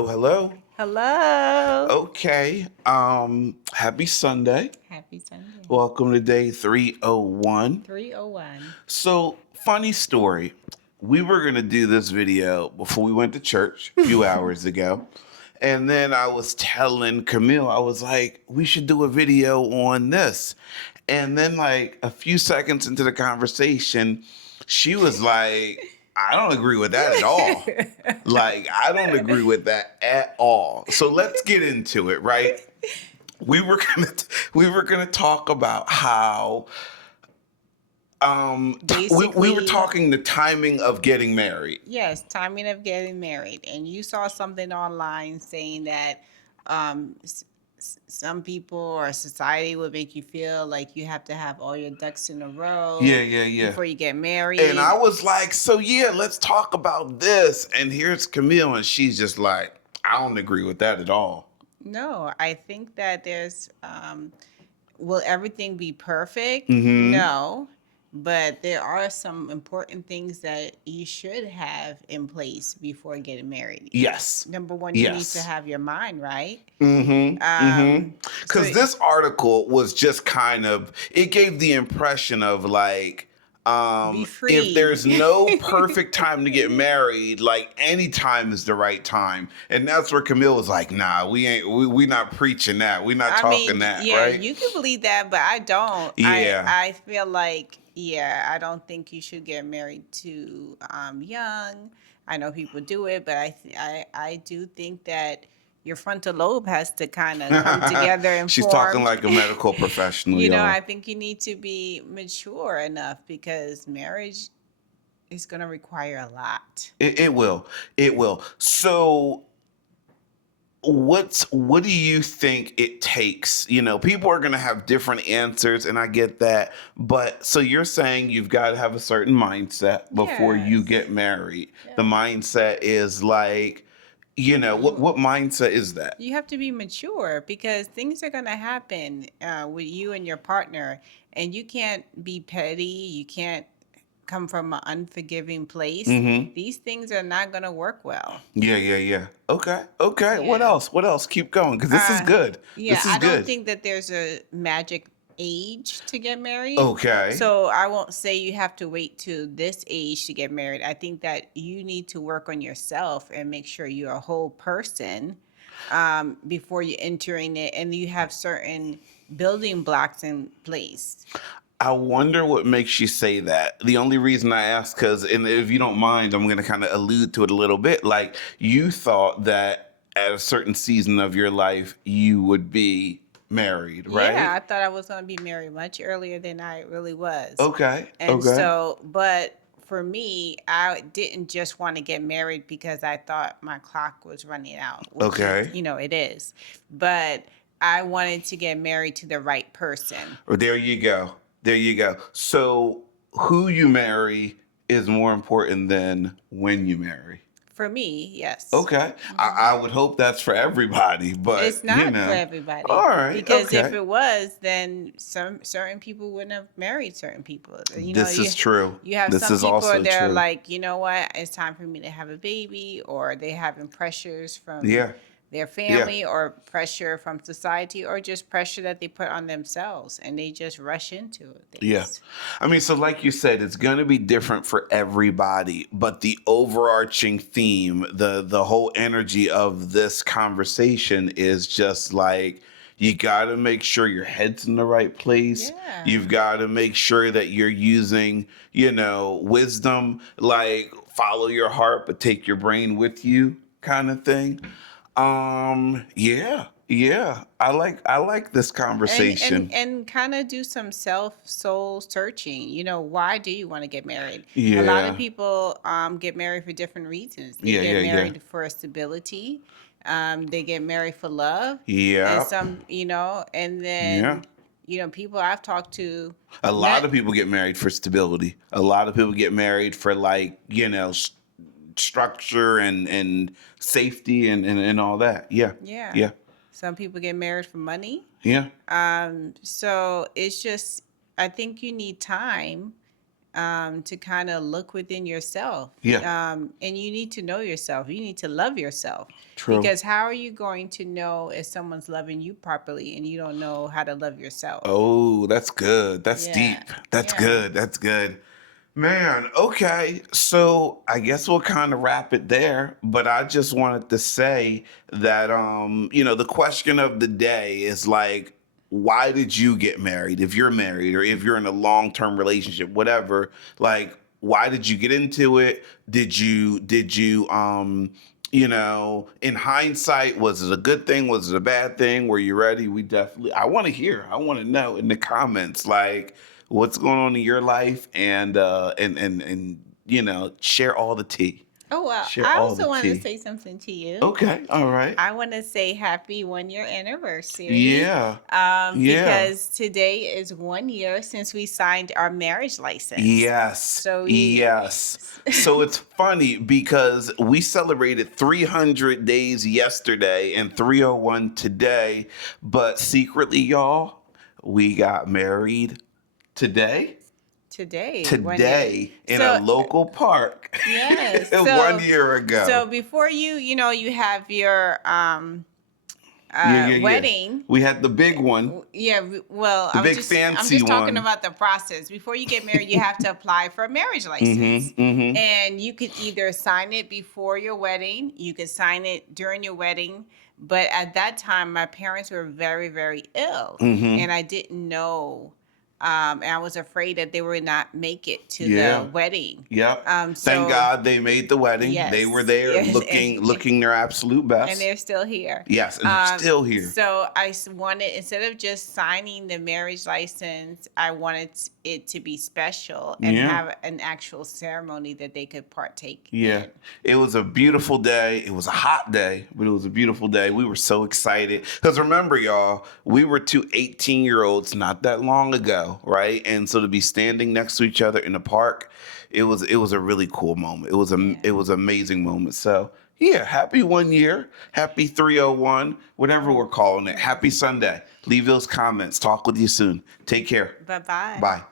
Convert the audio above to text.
Hello, hello. Hello. Okay. Happy Sunday. Happy Sunday. Welcome to day 301. 301. So, funny story. We were going to do this video before we went to church a few hours ago. And then I was telling Camille, I was like, we should do a video on this. And then, like, a few seconds into the conversation, she was like, I don't agree with that at all. Like, I don't agree with that at all. So let's get into it, right? We were gonna we were gonna talk about how we were Basically, talking the timing of getting married. yes, timing of getting married. And you saw something online saying that some people or society would make you feel like you have to have all your ducks in a row Yeah. before you get And I married. was like, so yeah, let's talk about this. And here's Camille, and she's just like, I don't agree with that at all. No, I think that will everything be perfect? Mm-hmm. No. But there are some important things that you should have in place before getting married. Yes. Number one, you need to Yes. have your mind right. Mm-hmm. Mm-hmm. So Because this article was just kind of, it gave the impression of like, be if free. there's no perfect time to get married, like any time is the right time. And that's where Camille was like, nah, we not preaching that. We not I talking mean, that, yeah, right? you can believe that, but I don't. Yeah. I feel like, yeah, I don't think you should get married too young. I know people do it, but I do think that your frontal lobe has to kind of come together and She's talking form. like a medical professional, I y'all. think you need to be mature enough because marriage is going to require a lot. It will. It will. So what do you think it takes? People are going to have different answers, and I get that, but so you're saying you've got to have a certain mindset before you Yes. get married. The Yes. mindset is like, You what mindset is that? you have to be mature because things are going to happen with you and your partner, and you can't be petty. You can't come from an unforgiving place. Mm-hmm. These things are not going to work well. Yeah. Okay. What Yeah. else? Keep going, because this is Uh, good. yeah, This is I don't good. think that there's a magic age to get married. Okay. So I won't say you have to wait to this age to get married. I think that you need to work on yourself and make sure you're a whole person before you entering it, and you have certain building blocks in place. I wonder what makes you say that. The only reason I ask, because, and if you don't mind, I'm going to kind of allude to it a little bit. Like, you thought that at a certain season of your life, you would be married, Yeah, right? I thought I was going to be married much earlier than I really was. Okay. And Okay. so, but for me, I didn't just want to get married because I thought my clock was running out, which is, Okay. it is. But I wanted to get married to the right person. Well, there you go. There you go. So, who you marry is more important than when you marry. For me, yes. Okay. I would hope that's for everybody, but It's not for everybody all right. because if Okay. it was, then some certain people wouldn't have married certain people. This is true. You have This some is people also that are true. like, you know what, it's time for me to have a baby, or they having pressures from Yeah. their Yeah. family, or pressure from society, or just pressure that they put on themselves, and they just rush into Yeah. things. I mean, so like you said, it's going to be different for everybody, but the overarching theme, the whole energy of this conversation is just like, you got to make sure your head's in the right place. Yeah. You've got to make sure that you're using, wisdom, like follow your heart but take your brain with you kind of thing. Yeah. I like this and conversation. kind of do some self soul searching. Why do you want to get married? A lot of Yeah. people get married for different reasons. They Yeah, get yeah, yeah. married for stability. They get married for love, and Yeah. some, and Yeah. then people I've talked to, A not lot of people get married for stability. A lot of people get married for like, structure and safety and all that. Yeah. yeah, Yeah. some people get married for money. Yeah. So it's just, I think you need time to kind of look within yourself. Yeah. And you need to know yourself. You need to love yourself. True. Because how are you going to know if someone's loving you properly and you don't know how to love yourself? Oh, that's good. That's Yeah. deep. That's Yeah. good. That's good. Man, okay. So I guess we'll kind of wrap it there. But I just wanted to say that the question of the day is like, why did you get married? If you're married or if you're in a long-term relationship, whatever, like why did you get into it? Did you in hindsight, was it a good thing? Was it a bad thing? Were you ready? I want to hear. I want to know in the comments, like, what's going on in your life, and share all the tea. Oh, well, Share I all the also wanted to tea. say something to you. Okay, all right. I want to say happy 1 year anniversary. Yeah. Yeah. Because today is 1 year since we signed our marriage license. Yes. So Yes. So it's funny because we celebrated 300 days yesterday and 301 today, but secretly, y'all, we got married today. today, 1 year. Today in a local park. Yes. 1 year ago. So before you have your Yeah. wedding. We had the big one. Yeah, well, The I'm big just fancy talking one. about the process. Before you get married, you have to apply for a marriage license. Mm-hmm. And you could either sign it before your wedding, you could sign it during your wedding. But at that time, my parents were very, very ill, Mm-hmm. and I didn't know. And I was afraid that they would not make it to Yeah. the wedding. Yep. So Thank God they made the wedding. yes, They were there yes, looking their absolute best. and they're still here. Yes, and they're still here. So I wanted, instead of just signing the marriage license, I wanted it to be special and have an actual ceremony that they could partake in. It was a beautiful day. It was a hot day, but it was a beautiful day. We were so excited. Because remember, y'all, we were two 18-year-olds not that long ago, right? And so to be standing next to each other in the park, it was a really cool moment. It was an amazing moment. So yeah, happy 1 year, happy 301, whatever we're calling it. Happy Sunday. Leave those comments. Talk with you soon. Take care. Bye-bye. Bye.